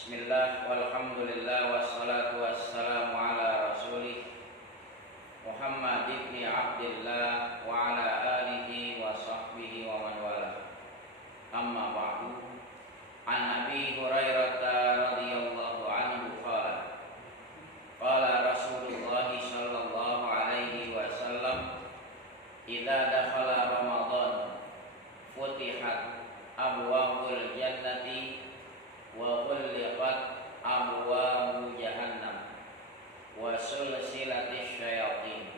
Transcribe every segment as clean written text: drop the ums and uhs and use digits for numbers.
Bismillah walhamdulillah wassalatu wassalamu ala rasulih Muhammad ibn Abdillah wa ala alihi wa sahbihi wa man wala. Amma ba'du. An Abi Hurairah radhiyallahu anhu qala qala Rasulullah sallallahu alaihi wasallam idza dakhala Ramadan futihat abwabul jannati wa ghulqat abwabu jahannam wa sulsilatis syayatin.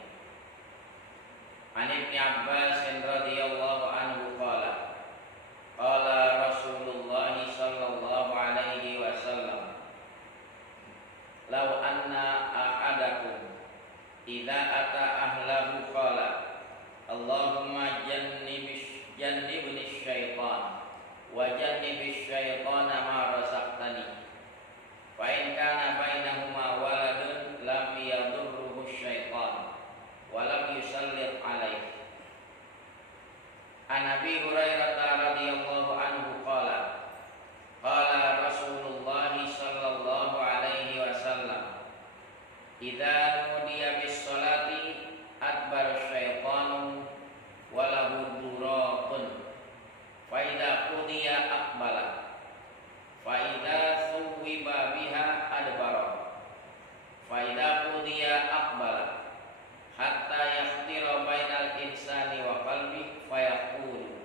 An Ibnu Abbas radhiyallahu anhu qala qala Rasulullah sallallahu alaihi wasallam law anna ahadakum idza ata ahlahu qala Allahumma jannibni syaitan wa jannibish syaitana ma razaqtani fa in kana bainahuma waladun lam yadurruhu syaitan wa lam yusallit alaihi. An Abi Hurairah radhiyallahu anhu qala qala Rasulullah sallallahu alaihi wasallam idza nudiya bis salati adbar syaitanu wa lahu duraqun fa idza qudiya aqbala fa idza suwiba biha adbara fa idza qudiya aqbala hatta yahtira bainal insani wa qalbi fa yaqulu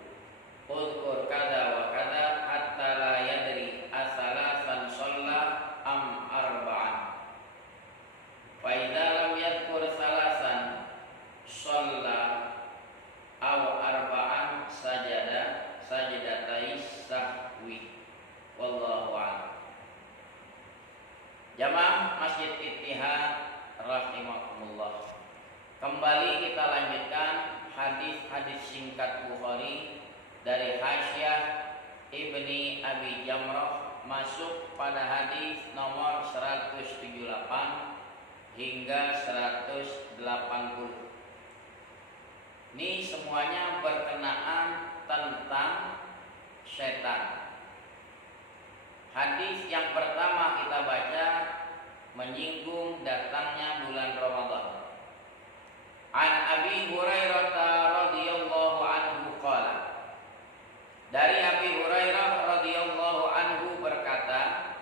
udhkur kada wa kada hatta la yadri asalasan shalla am arba'an fa idza lam yadhkur salasan shalla aw arba'an sajadatai sahwi. Wallahu a'lam. Jamaah Masjid Ittihad rahimakumullah. Kembali kita lanjutkan hadis-hadis singkat Bukhari dari Hasyiah Ibni Abi Jamrah masuk pada hadis nomor 178 hingga 180. Ini semuanya berkenaan tentang setan. Hadis yang pertama kita baca menyinggung datangnya bulan Ramadan. An Abi Hurairah radhiyallahu anhu qala. Dari Abi Hurairah radhiyallahu anhu berkata,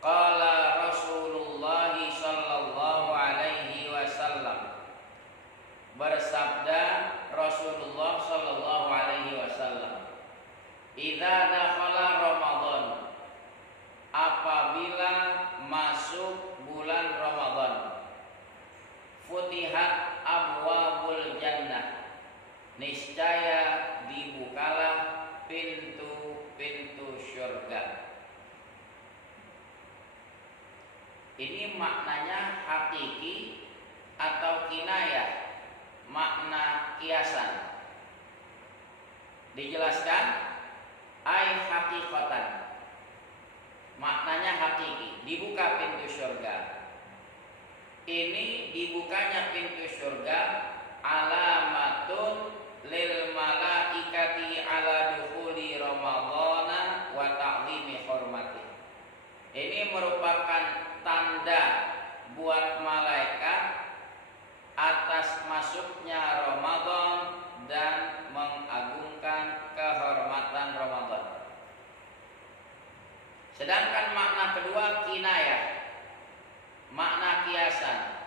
qala Rasulullah sallallahu alaihi wasallam. Bersabda Rasulullah sallallahu alaihi wasallam, idza dakhala Ramadan, apabila masuk bulan Ramadan, futihat abwabul jannah, niscaya dibukalah pintu-pintu syurga. Ini maknanya hakiki atau kinayah, makna kiasan. Dijelaskan ai hakikatan, maknanya hakiki, dibuka pintu surga. Ini dibukanya pintu surga alamatun lil malaikati ala dukhuli ramadhana wa ta'zimi hurmati. Ini merupakan tanda buat malaikat atas masuknya Ramadan dan mengagungkan kehormatan Ramadan. Sedangkan makna kedua kinayah, makna kiasan.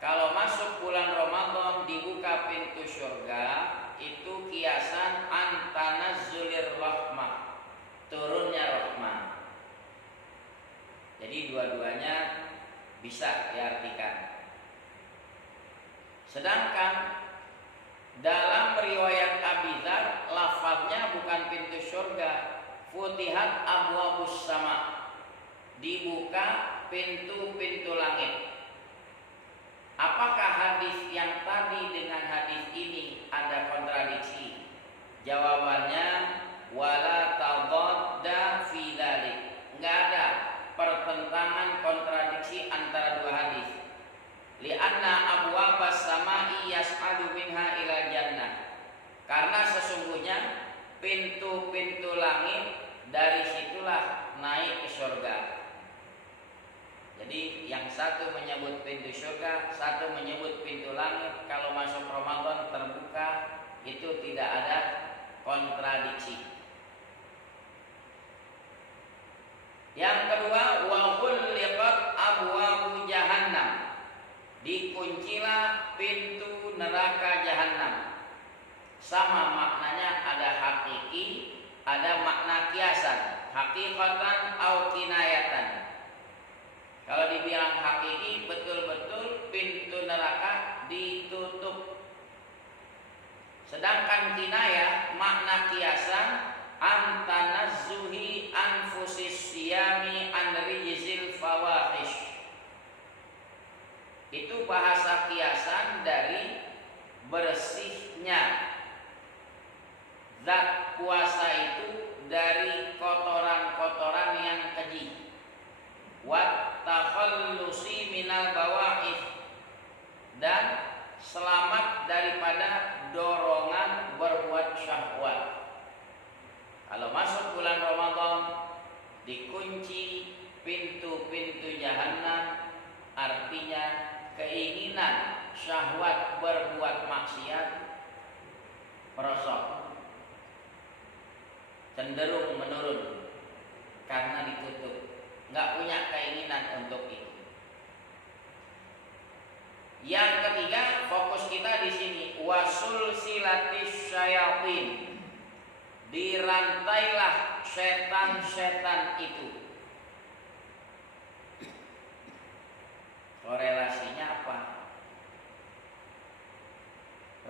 Kalau masuk bulan Ramadan dibuka pintu surga, itu kiasan antanazzulir rahmah, turunnya rahmah. Jadi dua-duanya bisa diartikan. Sedangkan dalam riwayat Abi Dzar lafaznya bukan pintu surga, futihat abwabus sama, dibuka pintu-pintu langit. Apakah hadis yang tadi dengan hadis ini ada kontradiksi? Jawabannya wala tadadda fi dzalik. Enggak ada pertentangan kontradiksi antara dua hadis. Li'anna abwabas samai yas'adu minha ila jannah. Karena sesungguhnya pintu-pintu langit dari situlah naik ke surga. neraka jahanam. Sama maknanya, ada hakiki, ada makna kiasan, hakikatan au kinayatan. Kalau dibilang hakiki, betul-betul pintu neraka ditutup. Sedangkan kinayah, makna kiasan, antanazzuhi anfusis siyami an rijzil fawahish. Itu bahasa kiasan dari bersihnya zat puasa itu dari kotoran-kotoran yang keji. Wat takhallusi minal bawa'ith, dan selamat daripada dorongan berbuat syahwat. Kalau masuk bulan Ramadan dikunci pintu-pintu jahanam, artinya keinginan syahwat berbuat maksiat merosot, cenderung menurun karena ditutup. Nggak punya keinginan untuk itu. Yang ketiga, fokus kita di sini, wasul silatis syayatin, dirantailah setan-setan itu. Korelasinya apa?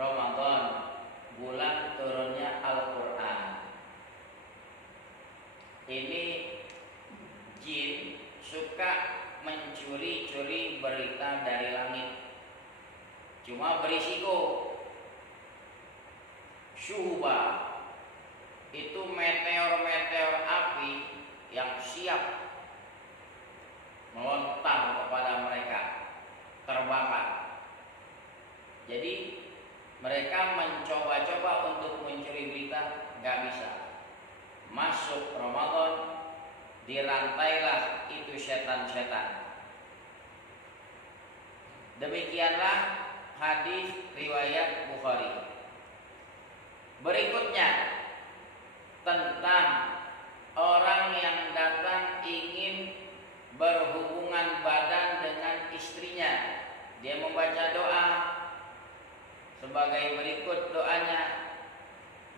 Ramadan, bulan turunnya Al-Quran. Ini jin suka mencuri-curi berita dari langit. Cuma berisiko. Syuhba itu meteor-meteor api yang siap melontar kepada mereka, terbakar. Jadi mereka mencoba-coba untuk mencuri berita, nggak bisa. Masuk Ramadan, dirantailah itu setan-setan. Demikianlah hadis riwayat Bukhari. Berikutnya tentang orang yang datang ingin berhubungan badan dengan istrinya. Dia membaca doa sebagai berikut doanya.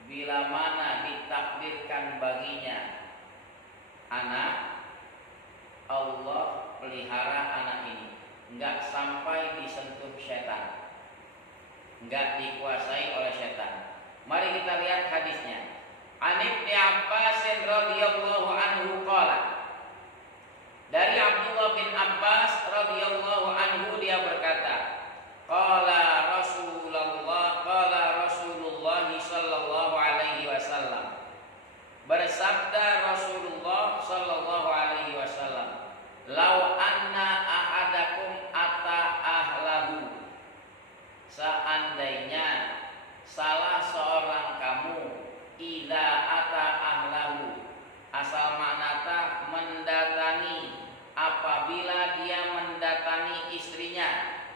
Bila mana ditakdirkan baginya anak, Allah pelihara anak ini, enggak sampai disentuh setan, enggak dikuasai oleh setan. Mari kita lihat hadisnya. An Ibnu Abbas radhiyallahu anhu qala, dari Abdullah bin Abbas radhiyallahu anhu dia berkata, qala Rasulullah sallallahu alaihi wasallam, bersabda Rasulullah sallallahu alaihi wasallam, lau anna ahadakum ata ahlahu, seandainya salah seorang kamu idza ata ahlahu, asal manata mendatangi, apabila dia mendatangi istrinya.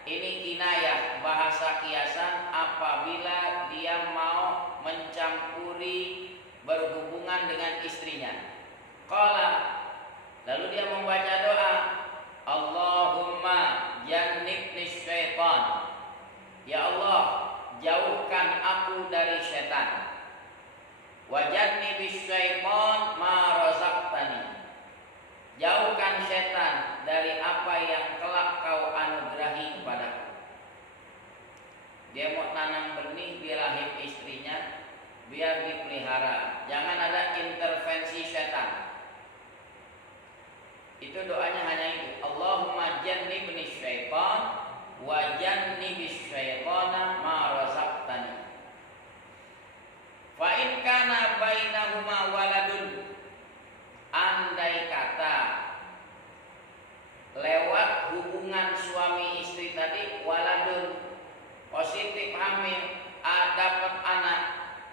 Ini kinayah, bahasa kiasan, apabila dia mau mencampuri berhubungan dengan istrinya. Qala, lalu dia membaca doa, Allahumma jannibni syaitan, ya Allah, jauhkan aku dari setan. Wa jannibis syaitan ma razaqtani, jauhkan setan dari apa yang kelak kau anugerahi kepadaku. Dia mau tanam benih di rahim istrinya, biar dipelihara, jangan ada intervensi setan. Itu doanya hanya itu, Allahumma jannibni syaitan wa jannibis syaitana ma razaqtani. Fa in kana bainahuma waladun, andai kata lewat hubungan suami istri tadi waladun, positif hamil, dapat anak,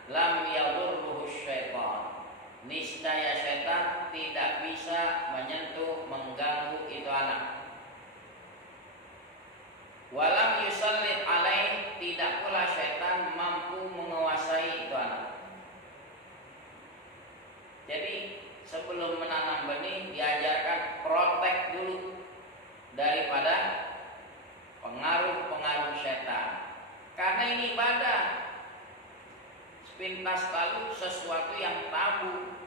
lam yadurruhu syaitan, niscaya setan tidak bisa menyentuh, mengganggu itu anak. Walam yusallit alaih, tidak pula setan mampu menguasai itu anak. Jadi sebelum menanam benih diajarkan protek dulu daripada pengaruh-pengaruh setan. Karena ini ibadah. Sepintas tahu sesuatu yang tabu,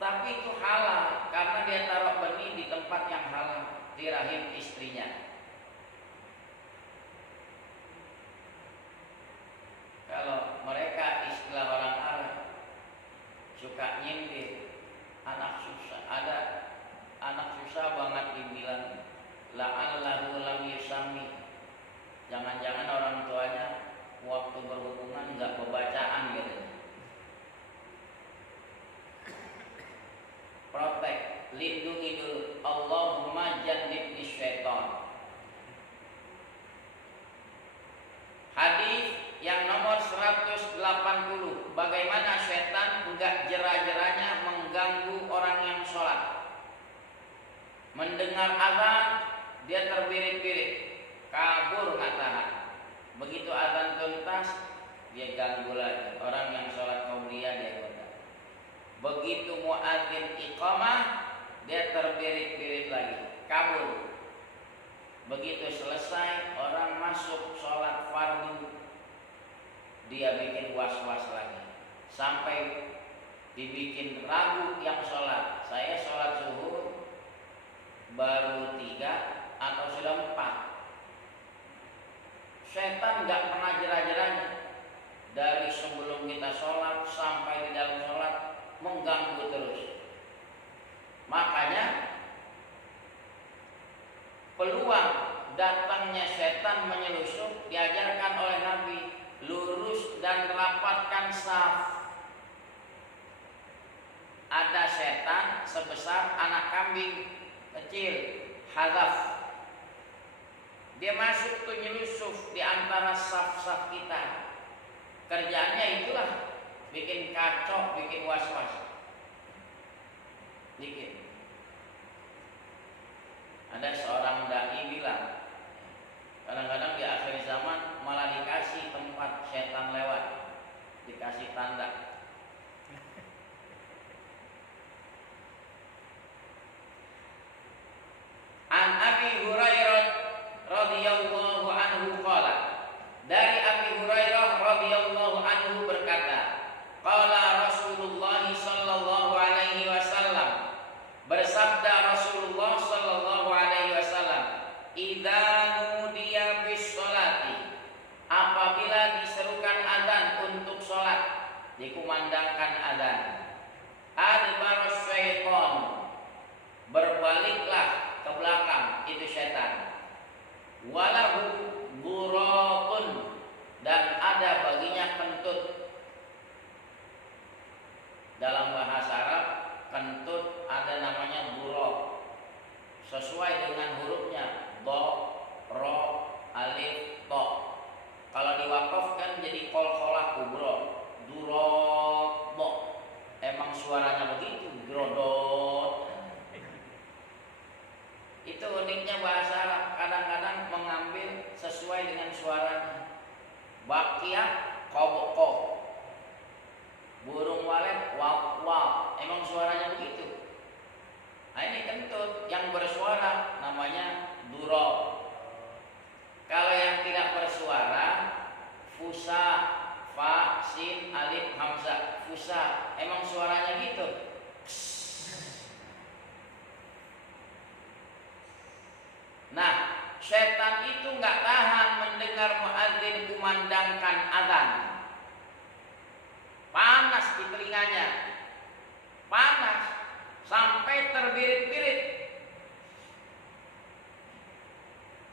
tapi itu halal karena dia taruh benih di tempat yang halal, di rahim istrinya. Kalau mereka istilah orang Arab suka nyindir anak susah, ada anak susah banget dibilang la'allahu lam yusami. Jangan-jangan orang tuanya waktu berhubungan nggak bacaan gitu. Protek, lindungi dulu. Allahumma jannibni syaitan. Hadis yang nomor 180. Bagaimana setan enggak jera-jeranya mengganggu orang yang sholat. Mendengar azan dia terbirit-birit, kabur nggak tahan. Begitu azan tuntas dia ganggu lagi. Orang yang sholat qabliyah dia goda. Begitu muadzin iqamah dia terbirit-birit lagi, kabur. Begitu selesai orang masuk sholat fardu, dia bikin was-was lagi, sampai dibikin ragu yang sholat. Saya sholat zuhur baru 3 atau sudah 4. Setan nggak pernah jera-jeranya. Dari sebelum kita sholat sampai di dalam sholat mengganggu terus. Makanya peluang datangnya setan menyelusup diajarkan oleh Nabi, lurus dan rapatkan saf. Ada setan sebesar anak kambing kecil, hadaf. Dia masuk tuh nyelusup di antara saf-saf kita. Kerjaannya itulah, bikin kacau, bikin was-was. Bikin. Ada seorang dai bilang, kadang-kadang di akhir zaman malah dikasih tempat setan lewat, dikasih tanda. An Abi Hurairah radhiyallahu anhu qala, dari Abi Hurairah radhiyallahu anhu berkata, qala Rasulullah sallallahu alaihi wasallam, bersabda Rasulullah sallallahu alaihi wasallam, idza nudiya bis sholati, apabila diserukan azan untuk sholat, dikumandangkan azan, adbar syaitan, berbaliklah ke belakang itu setan, walahu buraqun, dan ada baginya kentut. Dalam bahasa Arab kentut ada namanya buraq, sesuai dengan hurufnya do, ro, alif, to. Kalau diwakafkan jadi qalqalah kubro, duraq, do. Emang suaranya begitu, grodot. Itu uniknya bahasa Arab, kadang-kadang mengambil sesuai dengan suaranya. Bakiah, kobok, burung walet, wak wak, emang suaranya begitu. Nah ini kentut yang bersuara namanya duraq. Kalau yang tidak bersuara, fusa, fa, sin, alif, hamzah, fusa, emang suaranya gitu. Nah, setan itu nggak tahan mendengar muadzin kumandangkan azan. Panas di telinganya, panas sampai terbirit-birit.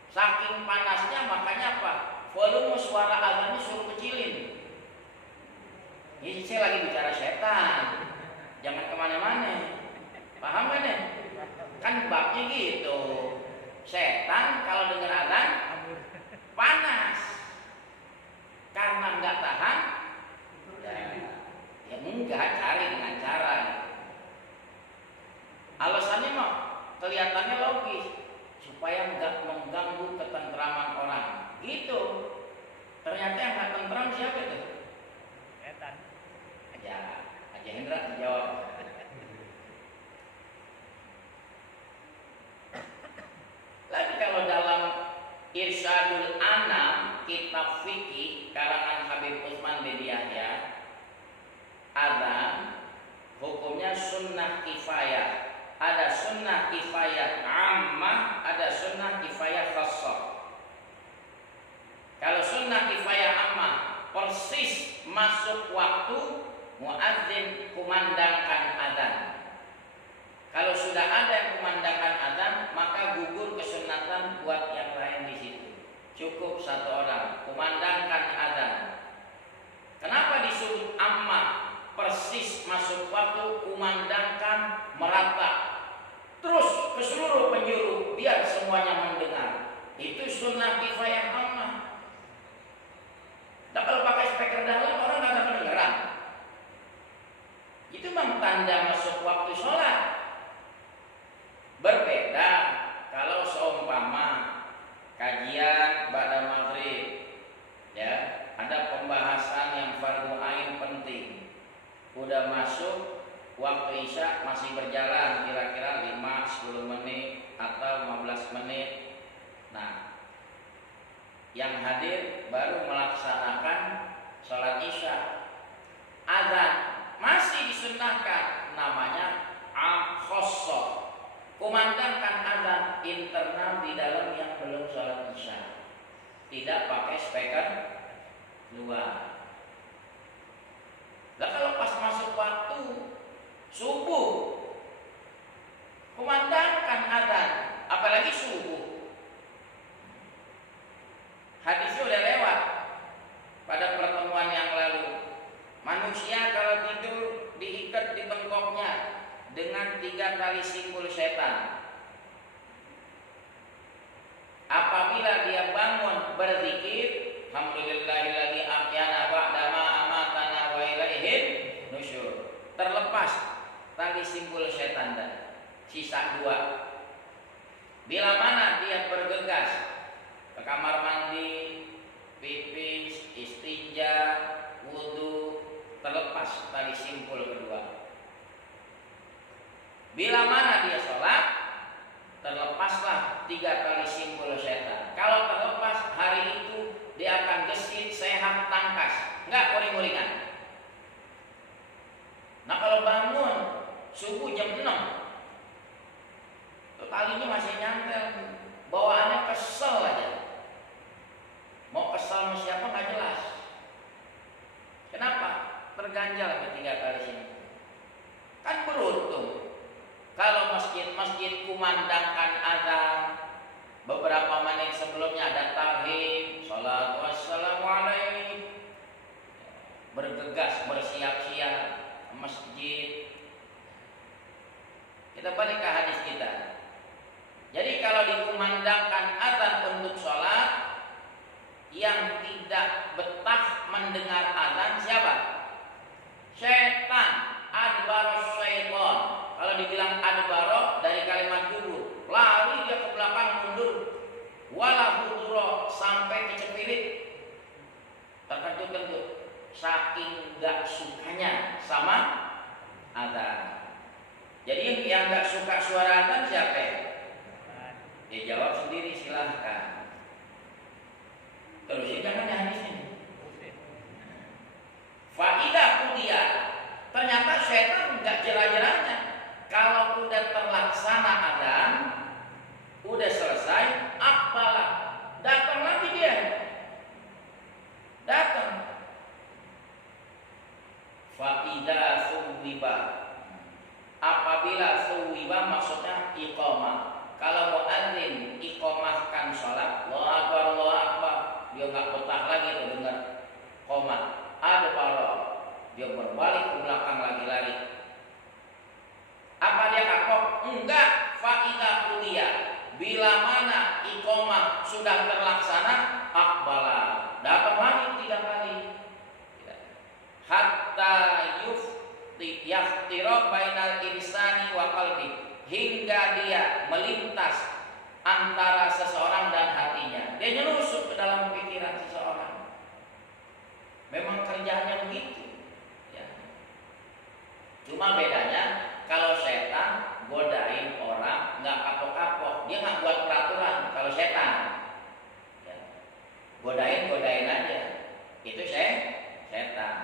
Saking panasnya makanya apa? Volume suara azannya suruh kecilin. Ini saya lagi bicara setan, jangan kemana-mana. Paham kan ya? Kan babnya gitu. Setan kalau dengar azan panas, karena nggak tahan. Ya enggak, cari dengan cara. Alasannya mah kelihatannya logis, supaya enggak mengganggu ketentraman orang. Gitu. Ternyata yang enggak tentram siapa itu? Setan. Aja Hendra jawab. Lagi kalau dalam Irsyadul Anam kitab fikih sunnah kifayah. Ada sunnah kifayah ammah, ada sunnah kifayah khassah. Kalau sunnah kifayah ammah persis masuk waktu, muadzin kumandangkan adzan. Kalau sudah ada yang kumandangkan adzan, maka gugur kesunatan buat yang lain di situ. Cukup satu orang kumandangkan adzan. Kenapa disebut ammah? Persis masuk waktu, kumandangkan merata terus ke seluruh penjuru biar semuanya mendengar. Itu sunnah kifayah ammah. Nah, kalau pakai speaker dalam orang nggak ada kedengeran. Itu memang tanda masuk waktu sholat. Berbeda kalau seumpama kajian ba'da maghrib, ya, ada pembahasan yang fardu ain penting. Udah masuk waktu isya masih berjalan kira-kira 5-10 menit atau 15 menit. Nah, yang hadir baru melaksanakan sholat isya. Azan masih disunnahkan, namanya khassah. Kumandangkan azan internal di dalam yang belum sholat isya. Tidak pakai speaker luar. Lah kalau pas masuk waktu subuh, kumandangkan adzan, apalagi subuh. Hadisnya udah lewat pada pertemuan yang lalu. Manusia kalau tidur diikat di bengkoknya dengan 3 tali simpul setan. Apabila dia bangun berzikir, alhamdulillahilladzi ahyana ba'da ma amatana wa ilaihin nusyur. Terlepas tali simpul setan dan sisa 2. Bila mana dia bergegas ke kamar mandi, pipis, istinja, wudu, terlepas tali simpul kedua. Bila mana dia sholat, terlepaslah 3 tali simpul setan. Kalau terlepas hari itu dia akan gesit, sehat, tangkas, nggak uring-uringan. Nah kalau bangun subuh jam 6, talinya masih nyantel, bawaannya kesel aja. Mau kesel sama siapa nggak jelas. Kenapa? Terganjal ke 3 tali simpul. Kan beruntung kalau masjid-masjid kumandangkan azan, beberapa menit sebelumnya ada tahim, sholatu wassalamu alaihi, bergegas bersiap-siap masjid. Kita balik ke hadis kita. Jadi kalau dikumandangkan azan untuk sholat, yang tidak betah mendengar azan siapa? Setan, adbaros syaiton. Kalau dibilang adbaro dari kalimat dulu, lari dia ke belakang mundur, wala huduro sampai kecepirit, terkejut-kejut, saking gak sukanya sama azan. Jadi yang gak suka suara azan siapa? Dia jawab sendiri, silahkan. Terus jangan hadis ini. Faidah kuliah, ternyata setan nggak jerah-jerahnya. Kalau udah terlaksana adzan, udah selesai, apalah datang lagi dia, datang. Faidah suwiba, apabila suwiba maksudnya iqamah. Kalau muadzin iqamahkan sholat, Allahu akbar, Allahu akbar, dia nggak betah lagi tuh dengar qomat. Ada parah, dia berbalik ke belakang lagi lari. Apa dia kapok? Enggak. Faidah kuliah, bila mana iqamah sudah terlaksana, akbala, datang lagi 3 kali. Hatta yaftira bainal insani wa qalbi, hingga dia melintas antara seseorang dan hatinya. Dia nyelunsup ke dalam pikiran seseorang. Memang kerjaannya begitu, ya. Cuma bedanya kalau setan godain orang nggak kapok-kapok, dia nggak buat peraturan. Kalau setan, ya, godain aja, itu setan.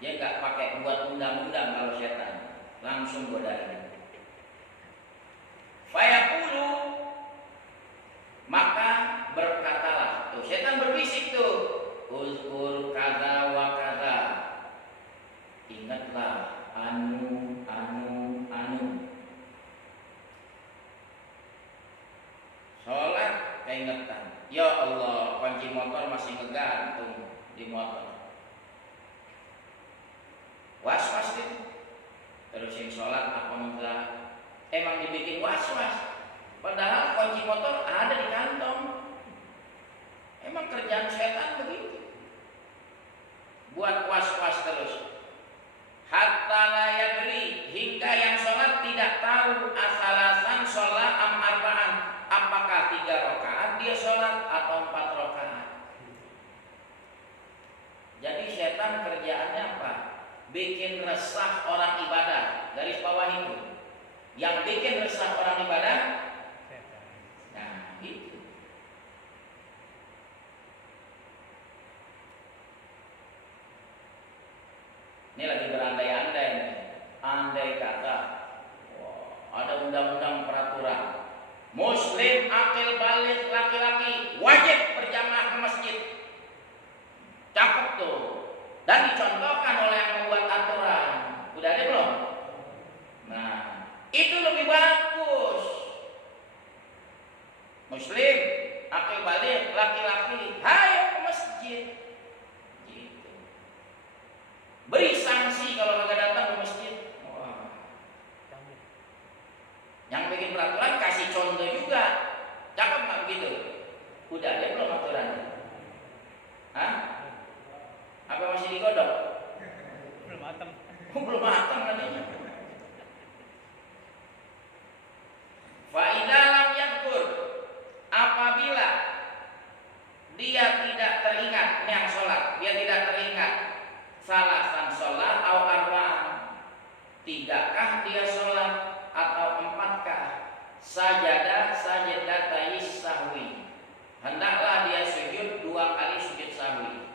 Dia nggak pakai buat undang-undang. bilang kalau setan langsung godain. Fayaqulu, maka berkatalah, tuh setan berbisik tuh, uzkur kadza wa kadza, ingatlah anu. Sholat keingetan, ya Allah kunci motor masih ngegantung di motor, was-was gitu. Terus yang sholat apa enggak, emang dibikin was-was, padahal kunci motor ada di kantong. Emang kerjaan setan begitu, buat was-was terus. Hatta la yadri, hingga yang sholat tidak tahu asalasan sholat am arba'an, apakah 3 rakaat dia sholat atau 4 rakaat. Jadi setan kerjaannya apa? Bikin resah orang ibadah. Garis bawah itu, yang bikin resah orang ibadah, nah itu. Ini lagi berandai-andai, andai kata ada undang-undang peraturan Muslim akil balik laki-laki wajib berjamaah ke masjid, cakep tuh, dan dicontohkan oleh yang membuat aturan. Udah ada belum? Nah, itu lebih bagus. Muslim akil balik laki-laki, hayo ke masjid. Beri sanksi kalau nggak datang ke masjid. Wah. Yang bikin peraturan kasih contoh juga. Cakep nggak begitu? Udah ada belum aturannya? Hah? Apa masih digodok? Belum matang. Belum matang nantinya. Fa idza lam yadhkur, apabila dia tidak teringat yang sholat, dia tidak teringat salasan sholat atau arba'an, 3kah dia sholat atau 4kah, sajadatai sahwi, hendaklah dia sujud 2 kali sujud sahwi.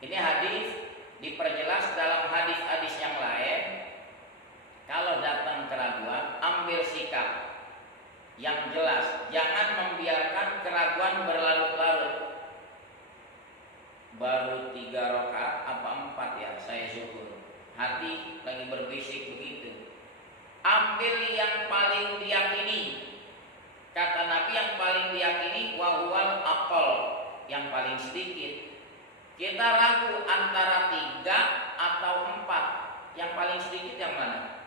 Ini hadis diperjelas dalam hadis-hadis yang lain. Kalau datang keraguan, ambil sikap yang jelas, jangan membiarkan keraguan berlarut-larut. Baru 3 rakaat apa 4 ya saya syukur, hati lagi berbisik begitu. Ambil yang paling diyakini. Kata Nabi yang paling diyakini wahuwal aqal, yang paling sedikit. Kita ragu antara 3 atau 4. Yang paling sedikit yang mana?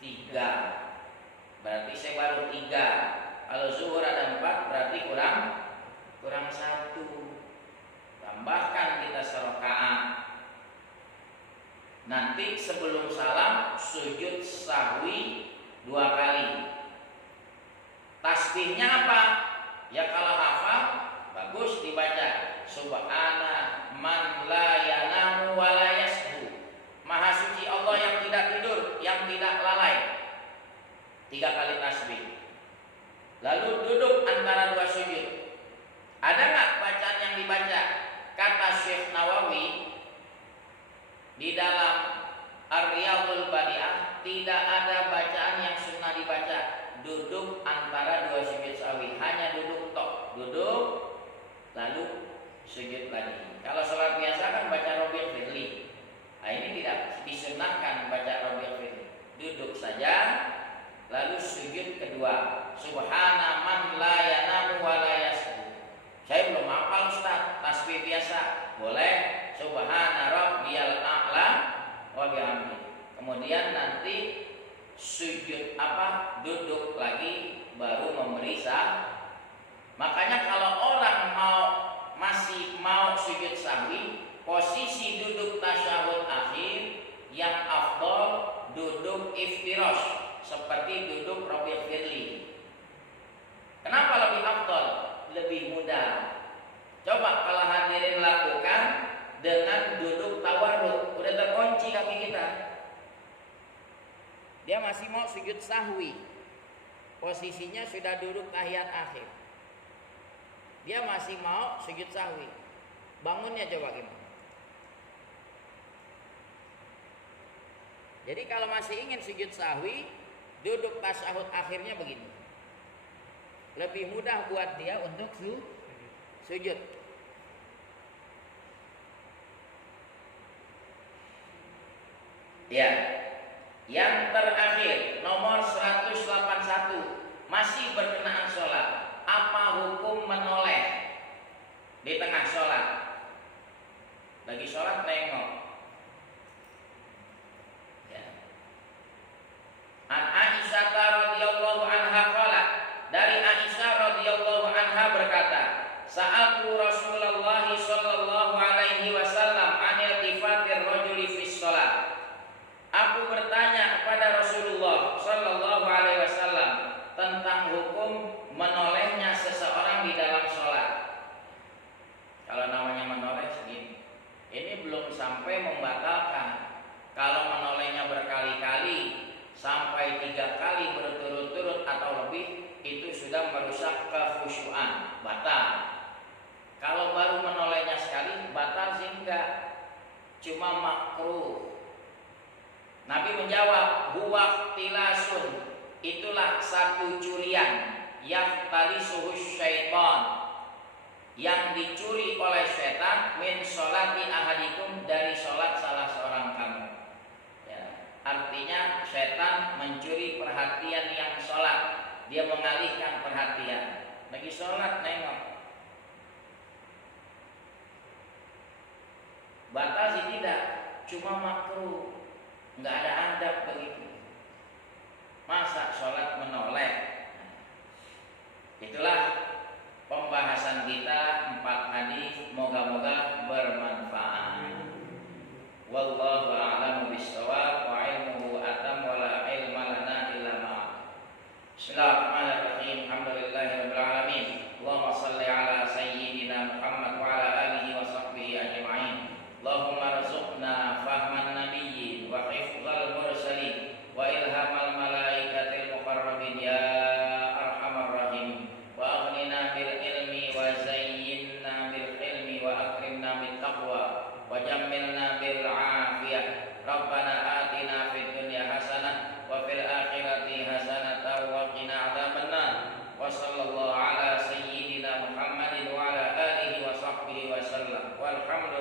3. Berarti saya baru 3. Kalau zuhur ada 4 berarti kurang 1. Tambahkan kita serakaat. Nanti sebelum salam sujud sahwi 2 kali. Tasbihnya apa? Ya kalau hafal bagus dibaca. Subhana man la yanamu wa la yashu. Maha suci Allah yang tidak tidur, yang tidak lalai. 3 kali tasbih. Lalu duduk antara 2 sujud. Ada nggak bacaan yang dibaca? Kata Syekh Nawawi di dalam Ar-Riyadhul Badi'ah, tidak ada bacaan yang sunnah dibaca duduk antara 2 sujud sahwi, hanya duduk tok, duduk lalu sujud lagi. Kalau sholat biasa kan baca Rabbil Firli. Nah, ini tidak disunnahkan baca Rabbil Firli. Duduk saja lalu sujud kedua. Subhana man la yanamu wa la yasbu. Saya belum hafal Ustaz, tasbih biasa. Boleh subhana rabbiyal a'la wa bihamdi. Kemudian nanti sujud apa? Duduk lagi baru memberi sah. Makanya kalau orang masih mau sujud sahwi, posisi duduk tasyahud akhir yang afdol duduk iftirash, seperti duduk Rabbil Firli. Kenapa lebih afdol? Lebih mudah. Coba kalau hadirin lakukan dengan duduk tawarruk, udah terkunci kaki kita. Dia masih mau sujud sahwi, posisinya sudah duduk tahiyat akhir. Dia masih mau sujud sahwi. Bangunnya coba gimana? Jadi kalau masih ingin sujud sahwi, duduk tasyahud akhirnya begini. Lebih mudah buat dia untuk sujud. Ya. Yang terakhir, nomor 181, masih berkenaan sholat. Apa hukum menoleh di tengah sholat? Lagi sholat nengok. Ya. An Aisyah radhiyallahu anha qalat, dari Aisyah radhiyallahu anha berkata, sa'altu Rasulullah sallallahu alaihi wasallam anil tifatir rajuli fi shalah. Aku bertanya kepada Rasulullah sallallahu alaihi wasallam tentang hukum menolehnya seseorang di dalam sholat. Kalau namanya menoleh segini, ini belum sampai membatalkan. Kalau menolehnya berkali-kali sampai 3 kali berturut-turut atau lebih, itu sudah merusak kekhusyuan, batal. Kalau baru menolehnya sekali, batal sih enggak, cuma makruh. Nabi menjawab, huwa tilasun, itulah satu curian, yaftalisuhu syaitan, yang dicuri oleh setan, min sholati ahadikum, dari sholat salah seorang kamu. Ya, artinya setan mencuri perhatian yang sholat, dia mengalihkan perhatian. Lagi sholat nengok, batal sih tidak, cuma makruh, nggak ada adab begitu. Masa sholat menoleh? Itulah pembahasan kita 4 hadis, moga-moga bermanfaat. Wallahu a'lamu bissawab wa ilmuhu atam wa la ilma lana illa ma. Bismillahirrahmanirrahim. Alhamdulillahirabbil alamin. Allahumma shalli ala sayyidina Muhammad wa ala alihi wa sahbihi ajma'in. Allahumma rzuqna fahman nabiyyin wa hifdzal mursalin wa ilhamal malaikatil muqarrabin ya arhamar rahim. Wa aghnina bil ilmi wa zayyinna bil ilmi wa akrimna bit taqwa wa jammilna bil afiyah. Rabbana atina fid dunya hasanah wa fil akhirati hasanah wa qina adzabannar. Wa sallallahu ala sayyidina Muhammadin wa ala alihi wa sahbihi wa sallam. Walhamdulillah.